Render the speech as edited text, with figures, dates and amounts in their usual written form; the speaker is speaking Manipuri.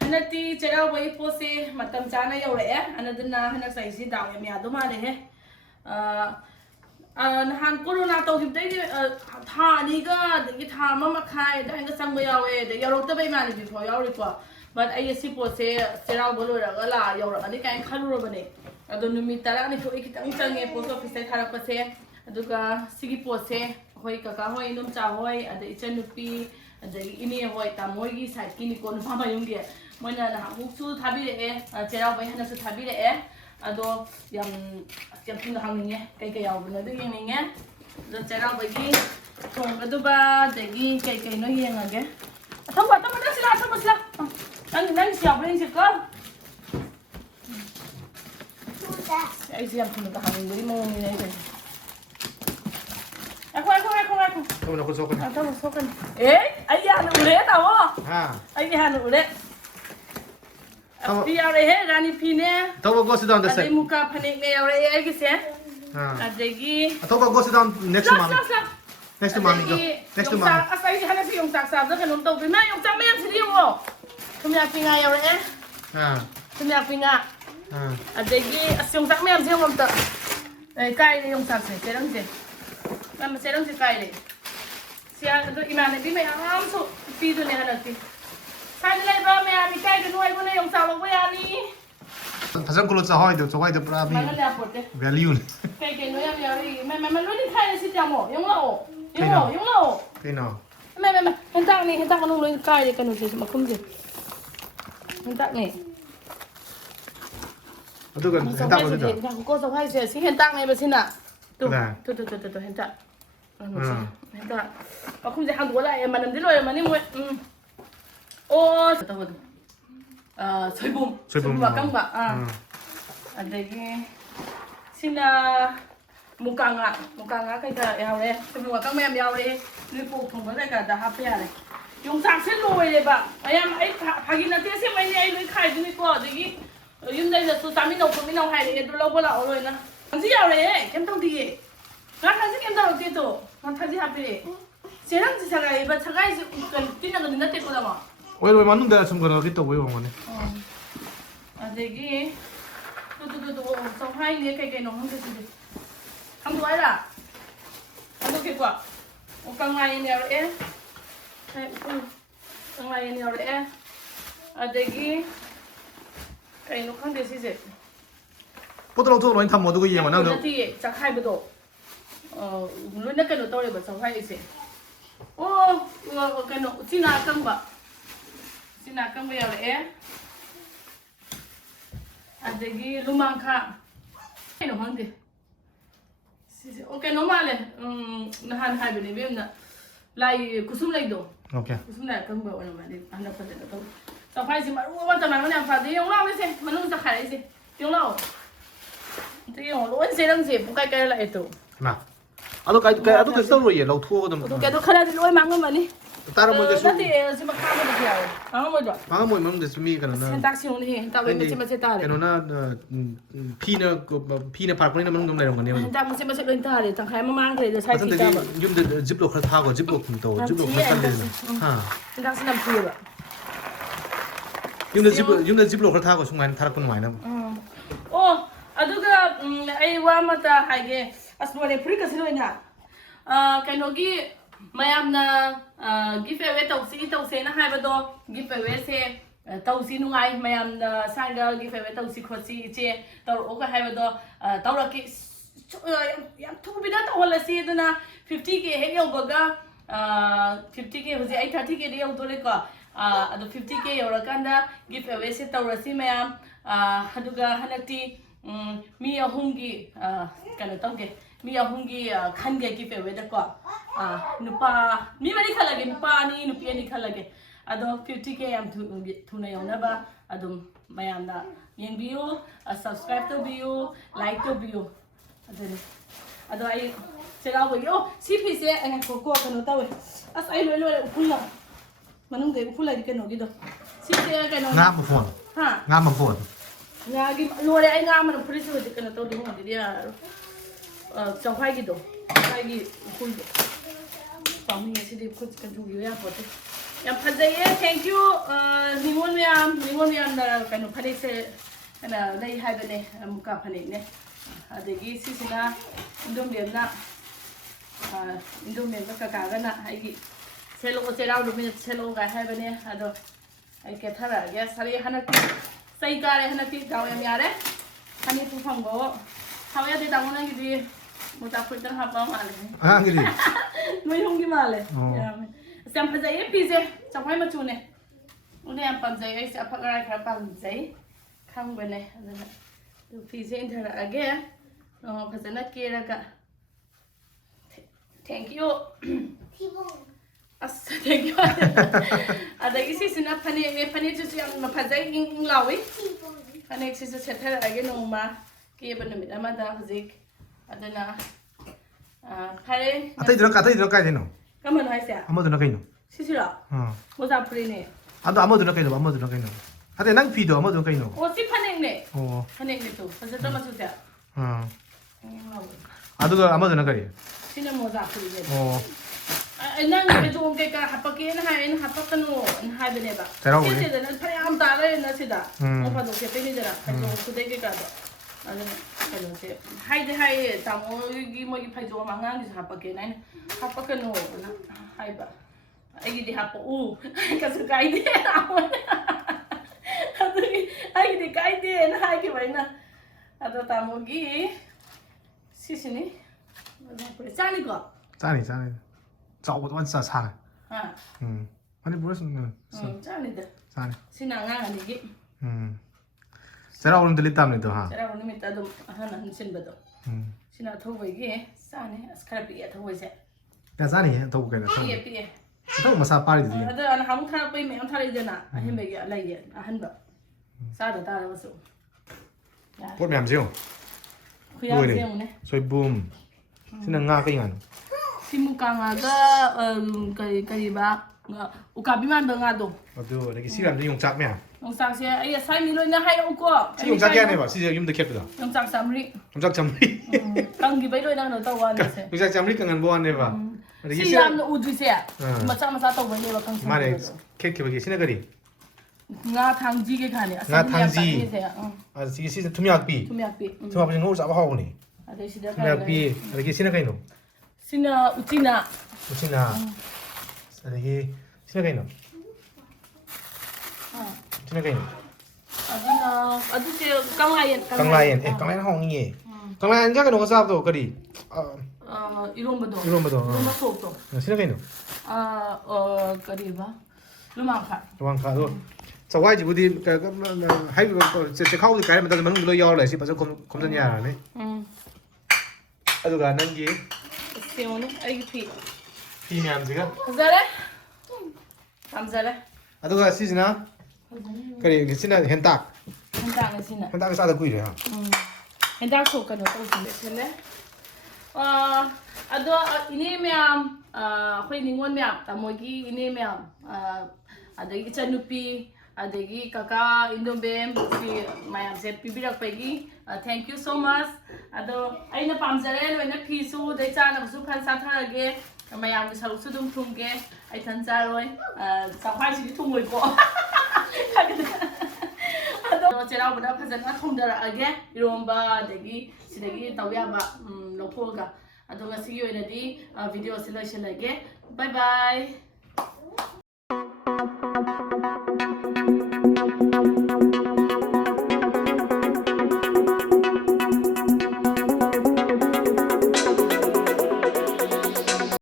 Hanati cheiraobagi pose matam chana yaure anaduna hanak saisi daw yam yadu male he nahan corona tawhibdai tha ni ga dagi tha mama khai da nga sangba yawe da yarokta bai mali bi pho yauri ko but ai si pose cheiraobalo ra ga la yaura ani kai khaluro bane ado numi tara ni tho ikitang change post office sai thara pase aduga sigi pose hoi kaka hoi num cha hoi ada ichanupi ada ini hoi tamoi gi side ki ni kon mama yungi Mana nak buksu thabi le, cheiraobagi hana su thabi le, ado yang tunda hang ni kai kai yaw bana du yang ni do cheiraobagi thong adu ba dagi kai kai no yang age thong ba ta sila nang siap len sik ko ai siap tunda ka hang ni mo ni ai aku kamu nak sokan ai ya nu le ta wo ai ya nu le Piare he rani pine. Tawa go sit down the side. Adi muka panik me yaure ai gise. Adegi. Tawa go sit down next to mommy. Next to mommy go. Next to mommy. Asai hana si yong sak sa da kanum tau bi ma yong sak me yang sidi wo. Kumya pinga yaure eh. Kumya pinga. Adegi asyong sak me yang si yong ta. Ai kai ni yong sak se serang se. Mama serang se kai le. Sia do imane bi me am so pi do ne hana ti. Sai lai ba me ami kai du noi bune yong sa lo ba ni Phasang kulo cha hoi do chawai de pra bi value kai kai no ya ya ri me lo ni kai si ja mo yong lo kai no me hen tak ni hen tak no lo kai de kan no si ma kum ji hen tak ni adu kan hen tak do ko so hai se si hen tak ni ba sin na tu hen tak hen tak ma kum ji hang do la e ma nam di lo ma ni mo Oh, tahu tu. Soibum bakang ba. Adagi sina mukanga kai ka yaure. Soibum bakang me yaure. Ni po thong ba ka da ha pya le. Yung sak se loi le ba. Ayam ai phagi na te se mai ni ai loi khai ni ko adagi yum dai da tu tami no ko mi no hai le du lo bo la o loi na. Ang si yaure kem tong di. Na ka si kem tong ti to. Na thaji ha pi le. Serang si sagai ba sagai si kan tinang ni na te ko da ma. Oi manung da sum gana kita oi wong ne adegi tu song hai ni kai no hong se ham tu ai la ham tu ke kwa o kang mai ni ar e kang mai ni ar e adegi kai no khang de si se potro to loin tham mo du ko yema na do ti cha khai ba do lu na kan no to le ba song hai se kan no sina kang ba Sina kang bayar adagi lumangka no hangde okay normal nahan hai bini bim na lai kusum lai do okay kusum lai kang ba ona mali anda pa da to sa phai si maru wa ta ma na fa de yong lao le se manung sa khai se yong lao te yong lo se dang se pu kai kai lai to na ado kai ado ka so ro ye lo thu ko dum to ke to khara loi mang ma ni Tara mo desu. Nanti si makamo de kiao. Mga mo mam desu mi kana na. Sentak si uni, tak boleh macam macam tadi. Kana na pina park ni na manung dum lai rong kan ne. Tak macam macam lain tadi, tang khai mamang khai de sai si ta ba. Yum de zip lo khra tha ko zip lo kum to zip lo khra kan de. Ha. Sentak si nam pi ba. Yum de zip lo khra tha ko sungan tharak kun mai na. Oh, aduga ai wa mata haige asbore free ka silo ina. Kainogi mayam na giveaway tau se na hai ba do giveaway se tau si nungai mayam na sanga giveaway tau si khosi che tau o ka hai ba do tau ra ki yam thu bi da tau la si na 50k he yo baga 50k hoji ai 30k de yo to le ko ado 50k yo ra kanda giveaway se tau ra si mayam haduga hanati mi ahungi kana tau ge mi ahungi khange giveaway da ko nupa mi mari khalage nupa ni nupi ani khalage ado 50k am thuna yona ba adum mayam na yengbiu subscribe to biu like to biu ado ai cheiraobagi si phi se anga ko kanu tawe as ai loi upulla manung ge upulla di kanu gido si se kanu ngam ma phone ngam ma phone nga gi lore ai ngam ma police di kanu to di mo di dia chawhai gido ai gi upul pammi si di khut kan ju ya pote ꯌꯥꯝ ꯐꯖꯩꯌꯦ ꯊꯦꯡꯛ ꯌꯨ ꯅꯤꯉꯣꯜ ꯃꯌꯥꯝꯅ ꯀꯩꯅꯣ ꯐꯅꯦꯛꯁꯦ ꯀꯩꯅꯣ ꯂꯩ ꯍꯥꯏꯕꯅꯦ ꯃꯨꯀꯥ ꯐꯅꯦꯛꯅꯦ ꯑꯗꯒꯤ ꯁꯤꯁꯤꯅ ꯏꯟꯗꯣꯃꯦꯝꯅ ꯀꯀꯥꯒꯅ ꯑꯩꯒꯤ ꯁꯦꯠꯂꯛꯑꯣ ꯆꯩꯔꯥꯎ ꯅꯨꯃꯤꯠ ꯁꯦꯠꯂꯛꯑꯣꯒ ꯍꯥꯏꯕꯅꯦ ꯑꯗꯣ ꯑꯩ ꯀꯦꯊꯔꯛꯑꯒꯦ ꯁꯥꯔꯤ ꯍꯟꯗꯛꯇꯤ ꯆꯩ ꯀꯥꯔꯦ ꯍꯟꯗꯛꯇꯤ ꯗꯥꯎ ꯌꯥꯝ ꯌꯥꯔꯦ ꯐꯅꯦꯛꯄꯨ ꯐꯪꯕꯣ ꯊꯥꯎ ꯌꯥꯗꯦ ꯇꯥꯃꯣ ꯅꯪꯒꯤꯗꯤ ꯃꯣꯖꯥ ꯐꯨꯔꯤꯠꯇꯪ ꯍꯥꯞꯄ ꯃꯥꯜꯂꯦ ꯑꯉꯥꯡꯒꯤꯗꯤ ꯅꯣꯏ ꯍꯨꯝꯒꯤ ꯃꯥꯜꯂꯦ ꯌꯥꯝꯃꯦ ꯑꯁ ꯌꯥꯝ ꯐꯖꯩꯌꯦ ꯐꯤꯁꯦ ꯆꯝꯐꯥꯏ ꯃꯆꯨꯅꯦ ꯑꯩꯅ ꯌꯥꯝ ꯄꯥꯝꯖꯩ ꯑꯩꯁꯦ ꯑꯐꯛ ꯑꯔꯥꯏ ꯈꯔ ꯄꯥꯝꯖꯩ ꯈꯪꯕꯅꯦ ꯑꯗꯨꯅ ꯐꯤꯁꯦ ꯏꯟꯊꯔꯛꯑꯒꯦ ꯐꯖꯅ ꯀꯦꯔꯒ ꯊꯦꯡꯛ ꯌꯨ ꯑꯁ ꯊꯦꯡꯛ ꯌꯨ ꯑꯗꯒꯤ ꯁꯤꯁꯤꯅ ꯐꯅꯦꯛꯅꯦ ꯐꯅꯦꯛꯁꯤꯁꯨ ꯌꯥꯝꯅ ꯐꯖꯩ ꯏꯪ ꯂꯥꯎꯏ ꯐꯅꯦꯛꯁꯤꯁꯨ ꯁꯦꯠꯊꯔꯛꯑꯒꯦ ꯅꯣꯡꯃ ꯀꯦꯕ ꯅꯨꯃꯤꯠ ꯑꯃꯗ ꯍꯧꯖꯤꯛ ꯑꯗꯨꯅ ꯐꯔꯦ ꯑꯇꯩꯗꯨꯅ ꯀꯥꯏꯗꯩꯅꯣ ꯀꯃꯟ ꯍꯥꯏꯁꯦ ꯑꯃꯗꯨꯅ ꯀꯩꯅꯣ ꯁꯤꯁꯤꯔꯣ ꯃꯣꯖꯥ ꯐꯨꯔꯤꯠꯅꯦ ꯑꯗꯣ ꯑꯃꯗꯨꯅ ꯀꯩꯅꯣ ꯑꯇꯩ ꯅꯪ ꯐꯤꯗꯣ ꯑꯃꯗꯨꯅ ꯀꯩꯅꯣ ꯑꯣ ꯁꯤ ꯐꯅꯦꯛꯅꯦ ꯑꯣ ꯐꯅꯦꯛꯅꯦ ꯇꯨ ꯐꯖꯗ꯭ꯔ ꯃꯆꯨꯁꯦ ꯑꯗꯨꯒ ꯑꯃꯗꯨꯅ ꯀꯔꯤ sini mau zaku ini. Oh. Nang itu orang kayak hapakin hai, hapakan lo, hai bener ba. Cerau Sini ni. dah, nanti yang antara yang nasi dah. Mau pada siapa ini dah, kalau sudah kayak ada. Ada kalau siapa, hai deh hai, tamu lagi mau pergi pajak mangang di hapakin, hapakan lo, hai ba. Lagi di hapa, kasih kaya deh, lagi di kaya deh, hai gimana? Ada tamu lagi, sini. Cani kok? Cani. Jauh tuan sah. Manipur cani dah. Cani. Sinangan lagi. Cerau orang telit tam itu ha. Cerau orang minta tu, hana sin betul. Sina tahu lagi, cani, sekarang piye tahu aja. Ya cani ya, tahu kan? Piye. Tahu masa pari tu. Ada anak kamu thar pergi memang thar aja nak, ahem bagi lagi, ahem ba. Sada tada masuk. Put memang sih. Kuyang sih mana? Soy boom. Sinang ngah kaya kan? Si muka ngaga kaya ba ukabi man ba ngado. Aduh, lagi siram tu yung cak mea. Yung sak siya, ay sai milo na hay uko. Si yung cak yan ba? Si yung dekat tu. Yung sak samri. Yung cak camri. Kang gibay lo na tawa na siya. Yung cak camri kangan buwan ba? Si yam na udri siya. Masa tawa ni ba kang. Mane, kek bagi sini kari. Nga thangji ke khane. Nga thangji. Ada si tumiak pi. Tumiak pi ngor sa apa ni? Ada si dah. Tumiak pi. Lagi sini kaya no? Sina ucina. Lagi sini kaya no? Sini kaya no? Adu si Kangleipak. Kangleipak hong ni. Kangleipak kan no kasap tu kari. Irong bedo. Irong sok tu. Sini kaya no? Kari ba? Lumangka tu. Sawai je budi hai kau tu kaya macam mana dulu yau lah si pasal komsan ya ni. Aduh kan nanti. Siapa ni? Ayu pi. Pi ni am juga. Zara? Zara. Aduh kan si sini. Kari di sini hentak. Hentak di sini. Hentak ada kui dia. Hentak sok kan tu sini. Aduh ini meam, kau ini ngon meam, tamogi ini meam. Ada ikan nupi. Adagi kakak Indomem si mayam se pibirak pagi thank you so much ado aina pamjare loina phisu dei chana su phan sa tharage mayam ni saruk su dum thumge ai than charoi saphai si thumoi ko ado cherau bada phajana thumdara age iromba adagi sidagi tawya ba lophoga ado ngasi oinadi video selection lage bye bye